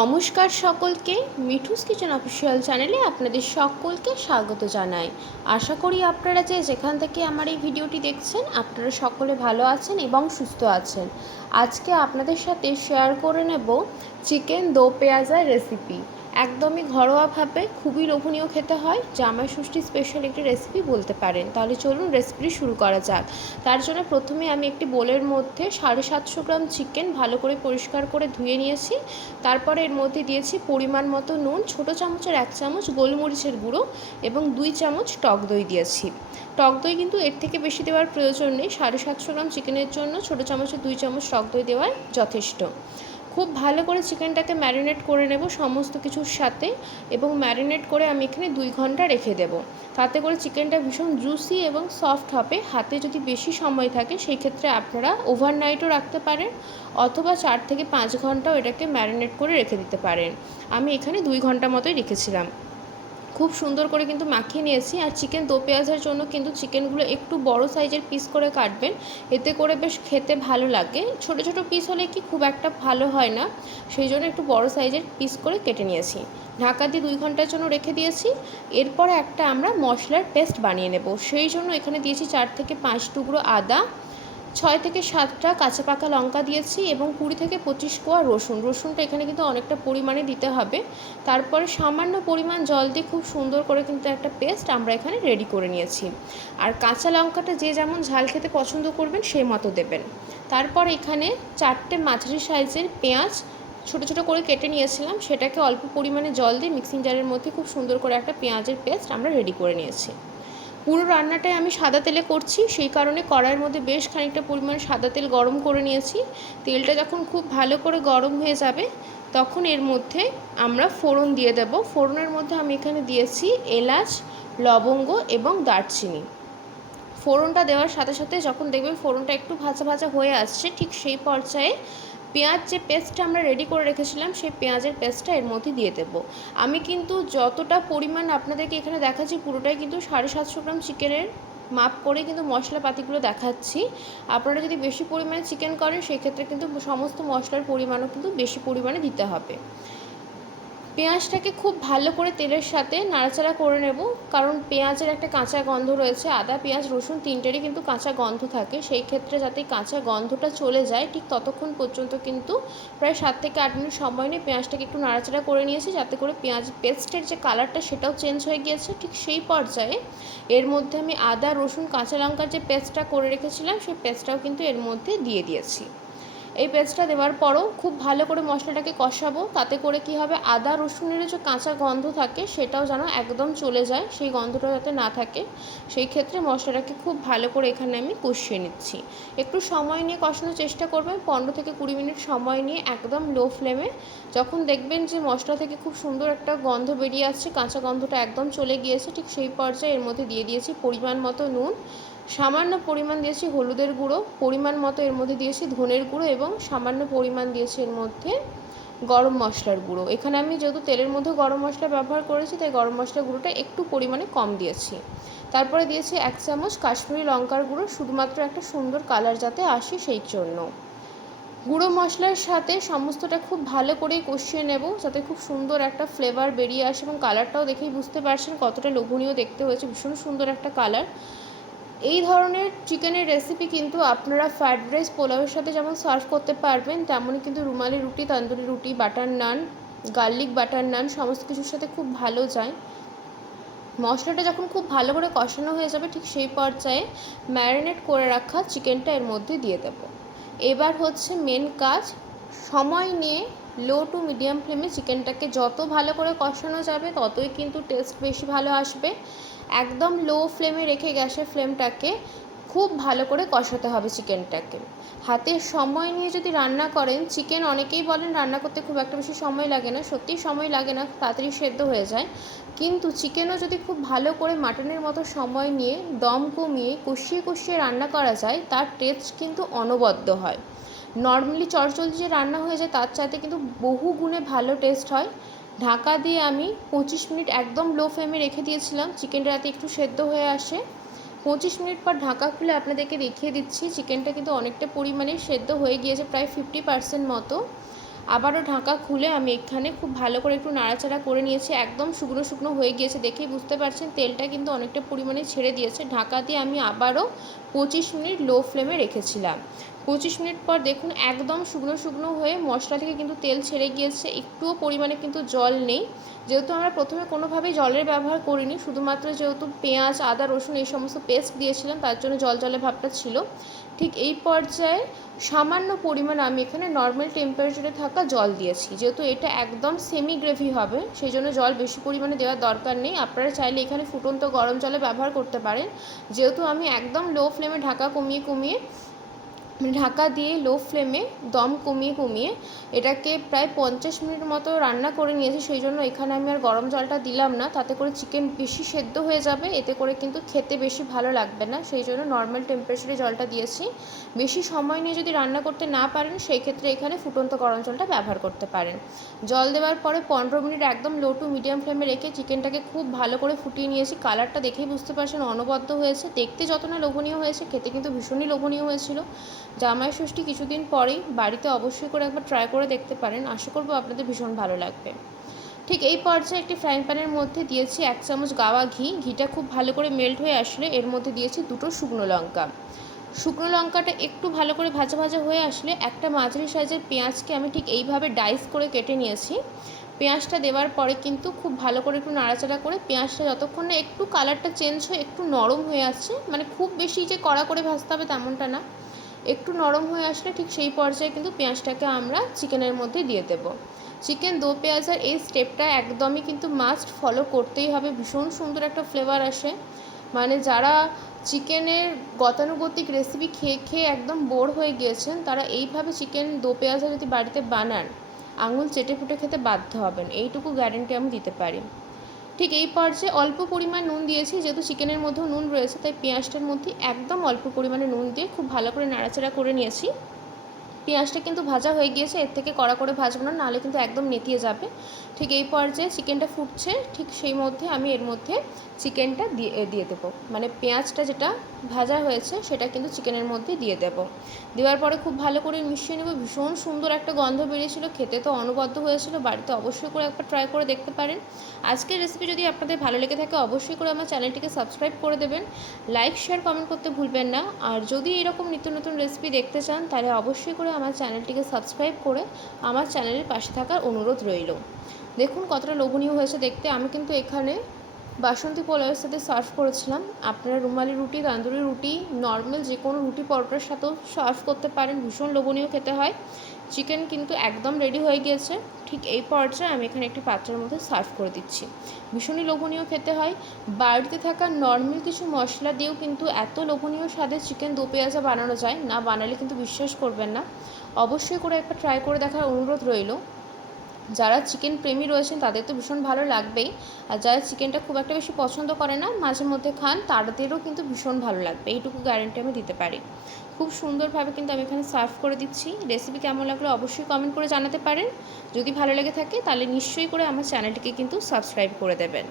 নমস্কার সকলকে, Mithu's kitchen official চ্যানেলে আপনাদের সকলকে স্বাগত জানাই। আশা করি আপনারা যেখান থেকে আমার এই ভিডিওটি দেখছেন আপনারা সকলে ভালো আছেন এবং সুস্থ আছেন। আজকে আপনাদের সাথে শেয়ার করে নেব চিকেন দো পেঁয়াজার রেসিপি। একদমই ঘরোয়াভাবে খুবই লোভনীয় খেতে হয়, জামাই ষষ্ঠী স্পেশাল একটি রেসিপি বলতে পারেন। তাহলে চলুন রেসিপি শুরু করা যাক। তার জন্য প্রথমে আমি একটি বোলের মধ্যে 750 গ্রাম চিকেন ভালো করে পরিষ্কার করে ধুয়ে নিয়েছি। তারপরে এর মধ্যে দিয়েছি পরিমাণ মতো নুন, ছোটো চামচের 1 চামচ গোলমরিচের গুঁড়ো এবং 2 চামচ টক দই দিয়েছি। টক দই কিন্তু এর থেকে বেশি দেওয়ার প্রয়োজন নেই, 750 গ্রাম চিকেনের জন্য ছোটো চামচের 2 চামচ টক দই দেওয়াই যথেষ্ট। খুব ভালো করে চিকেনটাকে ম্যারিনেট করে নেব সমস্ত কিছুর সাথে, এবং ম্যারিনেট করে আমি এখানে 2 ঘন্টা রেখে দেব। তাতে করে চিকেনটা ভীষণ জুসি এবং সফট হবে। হাতে যদি বেশি সময় থাকে সেই ক্ষেত্রে আপনারা ওভারনাইটও রাখতে পারেন, অথবা 4 থেকে 5 ঘন্টাও এটাকে ম্যারিনেট করে রেখে দিতে পারেন। আমি এখানে 2 ঘন্টা মতোই রেখেছিলাম। খুব সুন্দর করে কিন্তু মাখিয়ে নিয়েছি। আর চিকেন দো পেঁয়াজের জন্য কিন্তু চিকেনগুলো একটু বড় সাইজের পিস করে কাটবেন, এতে করে বেশ খেতে ভালো লাগে। ছোট ছোট পিস হলে কি খুব একটা ভালো হয় না, সেই জন্য একটু বড় সাইজের পিস করে কেটে নিয়েছি। ঢাকা দিয়ে 2 ঘন্টার জন্য রেখে দিয়েছি। এরপরে একটা আমরা মশলার পেস্ট বানিয়ে নেব। সেই জন্য এখানে দিয়েছি 4 থেকে 5 টুকরো আদা, 6 থেকে 7টা কাঁচা পাকা লঙ্কা দিয়েছি এবং 20 থেকে 25 কোয়া রসুন। রসুনটা এখানে কিন্তু অনেকটা পরিমাণে দিতে হবে। তারপরে সামান্য পরিমাণ জল দিয়ে খুব সুন্দর করে কিন্তু একটা পেস্ট আমরা এখানে রেডি করে নিয়েছি। আর কাঁচা লঙ্কাটা যে যেমন ঝাল খেতে পছন্দ করবেন সেই মতো দেবেন। তারপর এখানে 4টে মাঝারি সাইজের পেঁয়াজ ছোটো ছোটো করে কেটে নিয়েছিলাম, সেটাকে অল্প পরিমাণে জল দিয়ে মিক্সিং জারের মধ্যে খুব সুন্দর করে একটা পেঁয়াজের পেস্ট আমরা রেডি করে নিয়েছি। পুরো রান্নাটাই আমি সাদা তেলে করছি, সেই কারণে কড়াইয়ের মধ্যে বেশ খানিকটা পরিমাণ সাদা তেল গরম করে নিয়েছি। তেলটা যখন খুব ভালো করে গরম হয়ে যাবে তখন এর মধ্যে আমরা ফোড়ন দিয়ে দেব। ফোড়নের মধ্যে আমি এখানে দিয়েছি এলাচ, লবঙ্গ এবং দারচিনি। ফোড়নটা দেওয়ার সাথে সাথে যখন দেখবেন ফোড়নটা একটু ভাজা ভাজা হয়ে আসছে, ঠিক সেই পর্যায়ে পেঁয়াজ যে পেস্টটা আমরা রেডি করে রেখেছিলাম সেই পেঁয়াজের পেস্টটা এর মধ্যে দিয়ে দেবো। আমি কিন্তু যতটা পরিমাণ আপনাদেরকে এখানে দেখাচ্ছি পুরোটাই কিন্তু 750 গ্রাম চিকেনের মাপ করে কিন্তু মশলাপাতিগুলো দেখাচ্ছি। আপনারা যদি বেশি পরিমাণে চিকেন করেন সেক্ষেত্রে কিন্তু সমস্ত মশলার পরিমাণও কিন্তু বেশি পরিমাণে দিতে হবে। পেঁয়াজটাকে খুব ভালো করে তেলের সাথে নাড়াচাড়া করে নেব, কারণ পেঁয়াজের একটা কাঁচা গন্ধ রয়েছে। আদা, পেঁয়াজ, রসুন তিনটেরই কিন্তু কাঁচা গন্ধ থাকে, সেই ক্ষেত্রে যাতে কাঁচা গন্ধটা চলে যায় ঠিক ততক্ষণ পর্যন্ত কিন্তু প্রায় 7 থেকে 8 মিনিট সময় নিয়ে পেঁয়াজটাকে একটু নাড়াচাড়া করে নিয়েছি, যাতে করে পেঁয়াজ পেস্টের যে কালারটা সেটাও চেঞ্জ হয়ে গিয়েছে। ঠিক সেই পর্যায়ে এর মধ্যে আমি আদা, রসুন, কাঁচা লঙ্কার যে পেস্টটা করে রেখেছিলাম সেই পেস্টটাও কিন্তু এর মধ্যে দিয়ে দিয়েছি। এই পেস্টটা দেওয়ার পরও খুব ভালো করে মশলাটাকে কষাবো, তাতে করে কি হবে আদা রসুনের যে কাঁচা গন্ধ থাকে সেটাও যেন একদম চলে যায়, সেই গন্ধটা যাতে না থাকে সেই ক্ষেত্রে মশলাটাকে খুব ভালো করে এখানে আমি কষিয়ে নিচ্ছি। একটু সময় নিয়ে কষানোর চেষ্টা করবেন, 15 থেকে 20 মিনিট সময় নিয়ে একদম লো ফ্লেমে। যখন দেখবেন যে মশলা থেকে খুব সুন্দর একটা গন্ধ বেরিয়ে আসছে, কাঁচা গন্ধটা একদম চলে গিয়েছে, ঠিক সেই পর্যায়ে এর মধ্যে দিয়ে দিয়েছি পরিমাণ মতো নুন, সামান্য পরিমাণ দিয়েছি হলুদের গুঁড়ো, পরিমাণ মতো এর মধ্যে দিয়েছি ধনের গুঁড়ো এবং সামান্য পরিমাণ দিয়েছি এর মধ্যে গরম মশলার গুঁড়ো। এখানে আমি যেহেতু তেলের মধ্যে গরম মশলা ব্যবহার করেছি তাই গরম মশলার গুঁড়োটা একটু পরিমাণে কম দিয়েছি। তারপরে দিয়েছি 1 চামচ কাশ্মীরি লঙ্কার গুঁড়ো, শুধুমাত্র একটা সুন্দর কালার যাতে আসে সেই জন্য। গুঁড়ো মশলার সাথে সমস্তটা খুব ভালো করে কষিয়ে নেব, যাতে খুব সুন্দর একটা ফ্লেভার বেরিয়ে আসে, এবং কালারটাও দেখেই বুঝতে পারছেন কতটা লোভনীয় দেখতে হয়েছে, ভীষণ সুন্দর একটা কালার। এই ধরনের চিকেনের রেসিপি কিন্তু আপনারা ফ্রায়েড রাইস, পোলাওয়ের সাথে যেমন সার্ভ করতে পারবেন, তেমনই কিন্তু রুমালি রুটি, তন্দুরি রুটি, বাটার নান, গার্লিক বাটার নান সমস্ত কিছুর সাথে খুব ভালো যায়। মশলাটা যখন খুব ভালো করে কষানো হয়ে যাবে ঠিক সেই পর্যায়ে ম্যারিনেট করে রাখা চিকেনটা এর মধ্যে দিয়ে দেব। এবার হচ্ছে মেন কাজ, সময় নিয়ে লো টু মিডিয়াম ফ্লেমে চিকেনটাকে যত ভালো করে কষানো যাবে ততই কিন্তু টেস্ট বেশি ভালো আসবে। একদম লো ফ্লেমে রেখে গ্যাসের ফ্লেমটাকে খুব ভালো করে কষাতে হবে চিকেনটাকে। হাতে সময় নিয়ে যদি রান্না করেন, চিকেন অনেকেই বলেন রান্না করতে খুব একটা বেশি সময় লাগে না, সত্যিই সময় লাগে না, তাড়াতাড়ি সেদ্ধ হয়ে যায়। কিন্তু চিকেনও যদি খুব ভালো করে মাটনের মতো সময় নিয়ে দম কমিয়ে কষিয়ে কষিয়ে রান্না করা যায় তার টেস্ট কিন্তু অনবদ্য হয়। নর্মালি চটজলদি যে রান্না হয়ে যায় তার চাইতে কিন্তু বহু গুণে ভালো টেস্ট হয়। ঢাকা দিয়ে আমি 25 মিনিট একদম লো ফ্লেমে রেখে দিয়েছিলাম, চিকেনটা যাতে একটু সেদ্ধ হয়ে আসে। 25 মিনিট পর ঢাকা খুলে আপনাদেরকে দেখিয়ে দিচ্ছি চিকেনটা কিন্তু অনেকটা পরিমাণে সেদ্ধ হয়ে গিয়েছে, প্রায় 50% মতো। আবারও ঢাকা খুলে আমি এখানে খুব ভালো করে একটু নাড়াচাড়া করে নিয়েছি। একদম শুকনো শুকনো হয়ে গিয়েছে, দেখেই বুঝতে পারছেন তেলটা কিন্তু অনেকটা পরিমাণে ছেড়ে দিয়েছে। ঢাকা দিয়ে আমি আবারও 25 মিনিট লো ফ্লেমে রেখেছিলাম। 25 মিনিট পর দেখুন একদম শুকনো শুকনো হয়ে মশলা থেকে কিন্তু তেল ছেড়ে গিয়েছে, একটুও পরিমাণে কিন্তু জল নেই। যেহেতু আমরা প্রথমে কোনোভাবেই জলের ব্যবহার করিনি, শুধুমাত্র যেহেতু পেঁয়াজ, আদা, রসুন এই সমস্ত পেস্ট দিয়েছিলাম, তার জন্য জল জলে ভাবটা ছিল। ঠিক এই পর্যায়ে সামান্য পরিমাণ আমি এখানে নর্মাল টেম্পারেচারে থাকা জল দিয়েছি। যেহেতু এটা একদম সেমি গ্রেভি হবে, সেই জন্য জল বেশি পরিমাণে দেওয়ার দরকার নেই। আপনারা চাইলে এখানে ফুটন্ত গরম জলে ব্যবহার করতে পারেন। যেহেতু আমি একদম লো ফ্লেমে ঢাকা ঢাকা দিয়ে লো ফ্লেমে দম কমিয়ে এটাকে প্রায় 50 মিনিট মতো রান্না করে নিয়েছি, সেই জন্য এখানে আমি আর গরম জলটা দিলাম না। তাতে করে চিকেন বেশি সেদ্ধ হয়ে যাবে, এতে করে কিন্তু খেতে বেশি ভালো লাগবে না, সেই জন্য নর্মাল টেম্পারেচারে জলটা দিয়েছি। বেশি সময় নিয়ে যদি রান্না করতে না পারেন, সেই ক্ষেত্রে এখানে ফুটন্ত গরম জলটা ব্যবহার করতে পারেন। জল দেওয়ার পরে 15 মিনিট একদম লো টু মিডিয়াম ফ্লেমে রেখে চিকেনটাকে খুব ভালো করে ফুটিয়ে নিয়েছি। কালারটা দেখেই বুঝতে পারছেন অনবদ্য হয়েছে, দেখতে যত না লোভনীয় হয়েছে, খেতে কিন্তু ভীষণই লোভনীয় হয়েছিল। জামাই ষষ্ঠী কিছুদিন পরেই, বাড়িতে অবশ্যই করে একবার ট্রাই করে দেখতে পারেন, আশা করব আপনাদের ভীষণ ভালো লাগবে। ঠিক এই পর্যায়ে একটি ফ্রাইং প্যানের মধ্যে দিয়েছি 1 চামচ গাওয়া ঘি। ঘিটা খুব ভালো করে মেল্ট হয়ে আসলে এর মধ্যে দিয়েছি 2টো শুকনো লঙ্কা। শুকনো লঙ্কাটা একটু ভালো করে ভাজা ভাজা হয়ে আসলে একটা মাঝারি সাইজের পেঁয়াজকে আমি ঠিক এইভাবে ডাইস করে কেটে নিয়েছি। পেঁয়াজটা দেওয়ার পরে কিন্তু খুব ভালো করে একটু নাড়াচাড়া করে পেঁয়াজটা যতক্ষণ না একটু কালারটা চেঞ্জ হয়ে একটু নরম হয়ে আসছে, মানে খুব বেশি যে কড়া করে ভাজতে হবে তেমনটা না, একটু নরম হয়ে আসলে ঠিক সেই পর্যায়ে কিন্তু পেঁয়াজটাকে আমরা চিকেনের মধ্যে দিয়ে দেব। চিকেন দো পেঁয়াজের এই স্টেপটা একদমই কিন্তু মাস্ট ফলো করতেই হবে, ভীষণ সুন্দর একটা ফ্লেভার আসে। মানে যারা চিকেনের গতানুগতিক রেসিপি খেয়ে খেয়ে একদম বোর হয়ে গিয়েছেন, তারা এইভাবে চিকেন দো পেঁয়াজা যদি বাড়িতে বানান, আঙুল চেটে ফুটে খেতে বাধ্য হবেন, এইটুকু গ্যারেন্টি আমি দিতে পারি। ঠিক এই পর্যায়ে অল্প পরিমাণ নুন দিয়েছি, যেহেতু চিকেনের মধ্যেও নুন রয়েছে, তাই পেঁয়াজটার মধ্যে একদম অল্প পরিমাণে নুন দিয়ে খুব ভালো করে নাড়াচাড়া করে নিয়েছি। পেঁয়াজটা কিন্তু ভাজা হয়ে গিয়েছে, এর থেকে কড়া করে ভাজবো না, নাহলে কিন্তু একদম নেতিয়ে যাবে। ঠিক এই পর্যায়ে চিকেনটা ফুটছে, ঠিক সেই মধ্যে আমি এর মধ্যে চিকেনটা দিয়ে দেবো, মানে পেঁয়াজটা যেটা ভাজা হয়েছে সেটা কিন্তু চিকেনের মধ্যে দিয়ে দেবো। দেওয়ার পরে খুব ভালো করে মিশিয়ে নেব। ভীষণ সুন্দর একটা গন্ধ বেরিয়েছিল, খেতে তো অনবদ্য হয়েছিল। বাড়িতে অবশ্যই করে একবার ট্রাই করে দেখতে পারেন। আজকের রেসিপি যদি আপনাদের ভালো লেগে থাকে, অবশ্যই করে আমার চ্যানেলটিকে সাবস্ক্রাইব করে দেবেন, লাইক শেয়ার কমেন্ট করতে ভুলবেন না। আর যদি এরকম নিত্য নতুন রেসিপি দেখতে চান, তাহলে অবশ্যই করে আমার চ্যানেলটিকে সাবস্ক্রাইব করে আমার চ্যানেলের পাশে থাকার অনুরোধ রইল। দেখুন কতটা লোভনীয় হয়েছে দেখতে। আমি কিন্তু এখানে বাসন্তী পোলাওয়ের সাথে সার্ভ করেছিলাম। আপনারা রুমালি রুটি, তান্দুরি রুটি, নর্মাল যে কোনো রুটি পরোটার সাথেও সার্ভ করতে পারেন, ভীষণ লোভনীয় খেতে হয়। চিকেন কিন্তু একদম রেডি হয়ে গিয়েছে। ঠিক এই পর্যায়ে আমি এখানে একটি পাত্রের মধ্যে সার্ভ করে দিচ্ছি। ভীষণই লোভনীয় খেতে হয়। বাড়িতে থাকা নর্মাল কিছু মশলা দিয়েও কিন্তু এত লোভনীয় স্বাদের চিকেন দো পেঁয়াজা বানানো যায়, না বানালে কিন্তু বিশ্বাস করবেন না। অবশ্যই করে একটা ট্রাই করে দেখার অনুরোধ রইল। যারা চিকেন প্রেমী রয়েছেন তাদের তো ভীষণ ভালো লাগবেই, আর যারা চিকেনটা খুব একটা বেশি পছন্দ করে না, মাঝে মধ্যে খান, তাদেরও কিন্তু ভীষণ ভালো লাগবে, এইটুকু গ্যারেন্টি আমি দিতে পারি। খুব সুন্দরভাবে কিন্তু আমি এখানে সার্ভ করে দিচ্ছি। রেসিপি কেমন লাগলো অবশ্যই কমেন্ট করে জানাতে পারেন। যদি ভালো লেগে থাকে তাহলে নিশ্চয়ই করে আমার চ্যানেলটিকে কিন্তু সাবস্ক্রাইব করে দেবেন।